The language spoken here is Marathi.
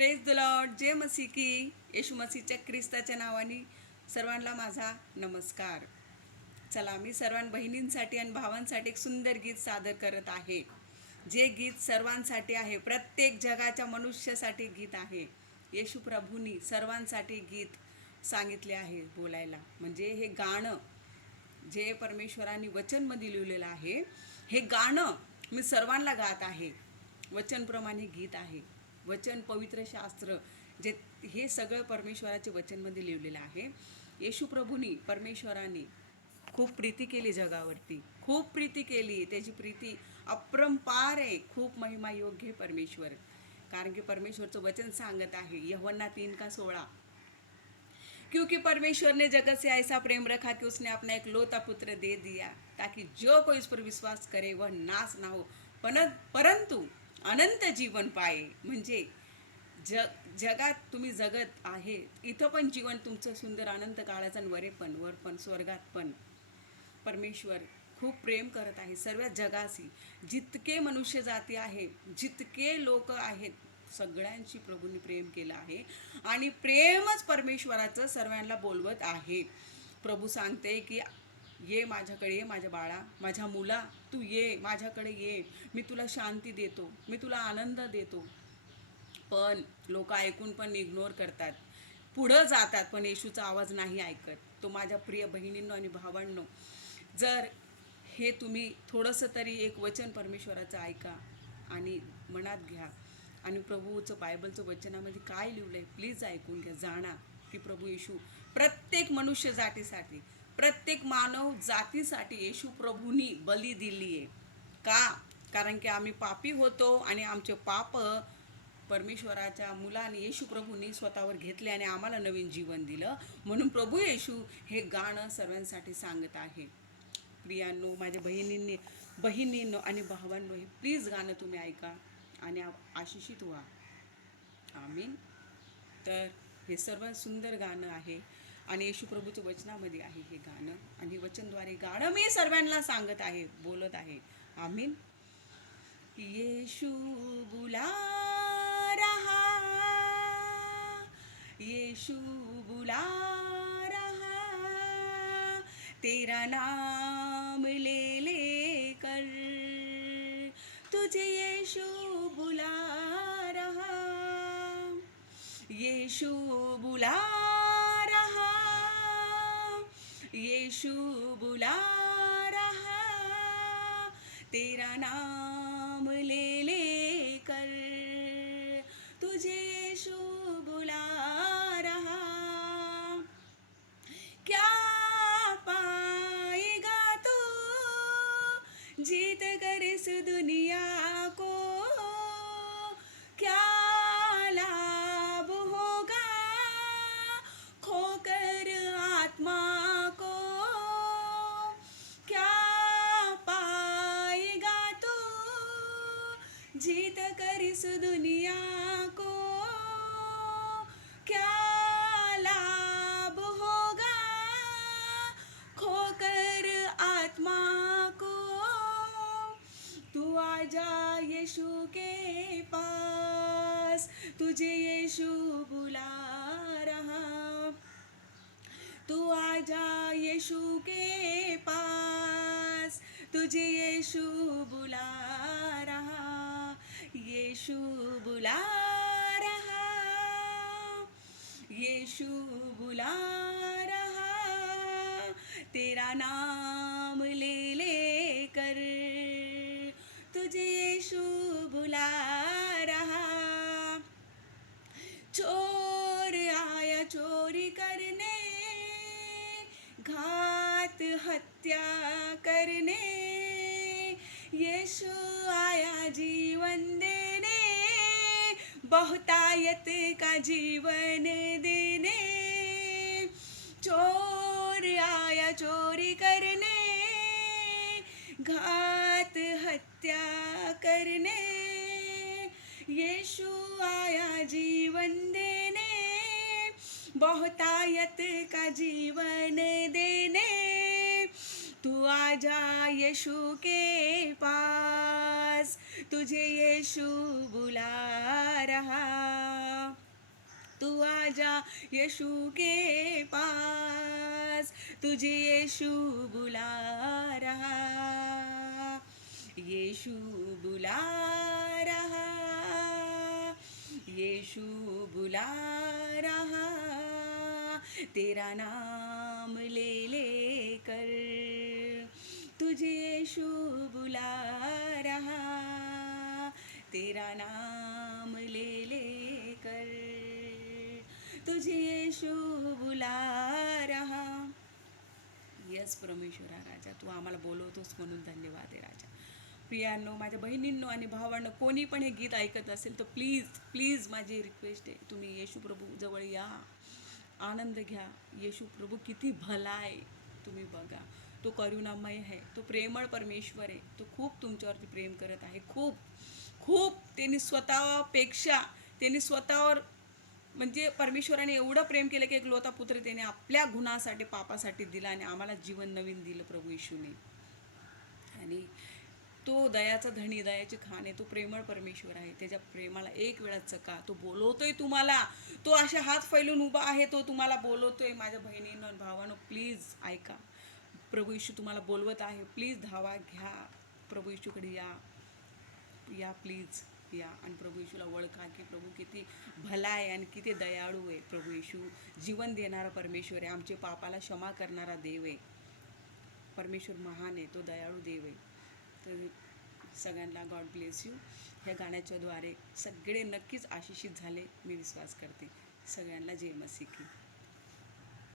Praise the Lord. जय मसीह की. येशू मसीहच्या ख्रिस्ताच्या नावाने सर्वांना माझा नमस्कार. चला, मी सर्वां बहिणींसाठी आणि भावांसाठी एक सुंदर गीत सादर करत आहे. जे गीत सर्वांसाठी आहे, प्रत्येक जगाच्या मनुष्यासाठी गीत आहे. येशू प्रभूंनी सर्वांसाठी गीत सांगितले आहे बोलायला. म्हणजे हे गाणं जे परमेश्वरांनी वचनमध्ये लिहिलेलं आहे, हे गाणं मी सर्वांना गात आहे. वचनप्रमाणे गीत आहे. वचन, पवित्र शास्त्र, जे हे सगळं परमेश्वराचे वचनमध्ये लिहिलेलं आहे. येशू प्रभूंनी, परमेश्वरांनी खूप प्रीती केली जगावरती, खूप प्रीती केली. त्याची प्रीती अपरंपार आहे. खूप महिमा योग्य आहे परमेश्वर. कारण की परमेश्वरचं वचन सांगत आहे यूहन्ना 3:16, क्योंकि परमेश्वर ने जगत से ऐसा प्रेम रखा कि उसने अपना एक लौता पुत्र दे दिया, ताकि जो कोई इस पर विश्वास करे वह नाश ना हो परंतु अनंत जीवन पाए. म्हणजे जगात तुम्ही जगत आहे, इथं पण जीवन तुमचं सुंदर अनंत काळाचं, आणि वर पण स्वर्गात पण परमेश्वर खूप प्रेम करत आहे सर्व जगाशी. जितके मनुष्य जाती आहे, जितके लोक आहेत, सगळ्यांशी प्रभूंनी प्रेम केलं आहे. आणि प्रेमच परमेश्वराचं सर्वांना बोलवत आहे. प्रभू सांगते की ये माझ्याकडे, ये माझ्या बाळा, माझ्या मुला, तू ये माझ्याकडे, ये, मी तुला शांती देतो, मी तुला आनंद देतो. पण लोक ऐकून पण इग्नोर करतात, पुढं जातात, पण येशूचा आवाज नाही ऐकत. तो माझ्या प्रिय बहिणींनो आणि भावांनो, जर हे तुम्ही थोडंसं तरी एक वचन परमेश्वराचं ऐका आणि मनात घ्या, आणि प्रभूचं बायबलचं वचनामध्ये काय लिहिलं आहे प्लीज ऐकून घ्या. जाणा की प्रभू येशू प्रत्येक मनुष्य जातीसाठी, प्रत्येक मानव जातीसाठी येशू प्रभूंनी बली दिली आहे. का? कारण की आम्ही पापी होतो आणि आमचे पाप परमेश्वराच्या मुलाने येशू प्रभूंनी स्वतःवर घेतले आणि आम्हाला नवीन जीवन दिलं. म्हणून प्रभू येशू हे गाणं सर्वांसाठी सांगत आहे. प्रियांनो, माझ्या बहिणींनो आणि भावांनो, हे प्लीज गाणं तुम्ही ऐका आणि आशिषित व्हा. आमीन. तर हे सर्व सुंदर गाणं आहे आणि येशू प्रभूच्या वचनामध्ये आहे हे गाणं, आणि वचनद्वारे गाणं मी सर्वांना सांगत आहे, बोलत आहे. आमीन. येशू बुला रहा, येशू बुला रहा, तेरा नाम ले ले कर, तुझे येशू बुला रहा, येशू बुला रहा, येशू बुला रहा, तेरा नाम ले ले कर, तुझे येशू बुला रहा. क्या पाएगा तू जीत कर इस दुनिया को, क्या लाभ होगा खोकर आत्मा को, क्या पाएगा तू जीत कर इस दुनिया को, क्या लाभ होगा खोकर आत्मा को. तू आजा यीशु के पास, तुझे यीशु बुला रहा. तू आजा यीशु के पास, तुझे यीशु बुला रहा, यीशु बुला रहा, यीशु बुला रहा, तेरा नाम ले ले कर, तुझे यीशु बुला रहा. चोर आया चोरी करने, घात हत्या करने, यीशु आया जीवन देने, बहुतायत का जीवन देने. चोर आया चोरी करने, घात हत्या करने, यीशु आया जीवन देने, बहुतायत का जीवन देने. तू आजा यीशु के पास, तुझे यीशु बुला रहा. आजा यीशु के पास, तुझे यीशु बुला रहा, यीशु बुला रहा, यीशु बुला रहा, तेरा नाम ले ले कर, तुझे यीशु बुला रहा, तेरा नाम ले ले कर, तुझे यीशु बुला रहा. यस परमेश्वरा राजा, तू आम्हाला बोलवतोस म्हणून धन्यवाद आहे राजा. प्रियांनो, माझ्या बहिणींनो आणि भावांनो, कोणी पण हे गीत ऐकत असेल तर प्लीज प्लीज माझी रिक्वेस्ट आहे, तुम्ही येशू प्रभू जवळ या, आनंद घ्या. येशू प्रभू किती भला आहे, तुम्ही बघा. तो करुणामय आहे, तो प्रेमळ परमेश्वर आहे. तो खूप तुमच्यावरती प्रेम करत आहे, खूप खूप. त्यांनी स्वतःवर म्हणजे परमेश्वराने एवढं प्रेम केलं की एक लोता पुत्र त्याने आपल्या गुणासाठी पापासाठी दिला आणि आम्हाला जीवन नवीन दिलं प्रभू येशूने. आणि तो दयाचा धनी, दयाची खाण आहे. तो प्रेमळ परमेश्वर आहे. त्याच्या प्रेमाला एक वेळा चका. तो बोलवतोय तुम्हाला, तो असे हात फैलून उभा आहे, तो तुम्हाला बोलवतोय. माझ्या बहिणींनो भावांनो, प्लीज ऐका. प्रभू येशू तुम्हाला बोलवत आहे. प्लीज धावा घ्या, प्रभू येशूकडे या प्लीज या आणि प्रभू येशूला ओळखा की प्रभू किती भला आहे आणि किती दयाळू आहे. प्रभू येशू जीवन देणारा परमेश्वर आहे, आमचे पापाला क्षमा करणारा देव आहे. परमेश्वर महान आहे, तो दयाळू देव आहे. तर सगळ्यांना गॉड ब्लेस यू. ह्या गाण्याच्याद्वारे सगळे नक्कीच आशिषित झाले, मी विश्वास करते. सगळ्यांना जय मसीह की.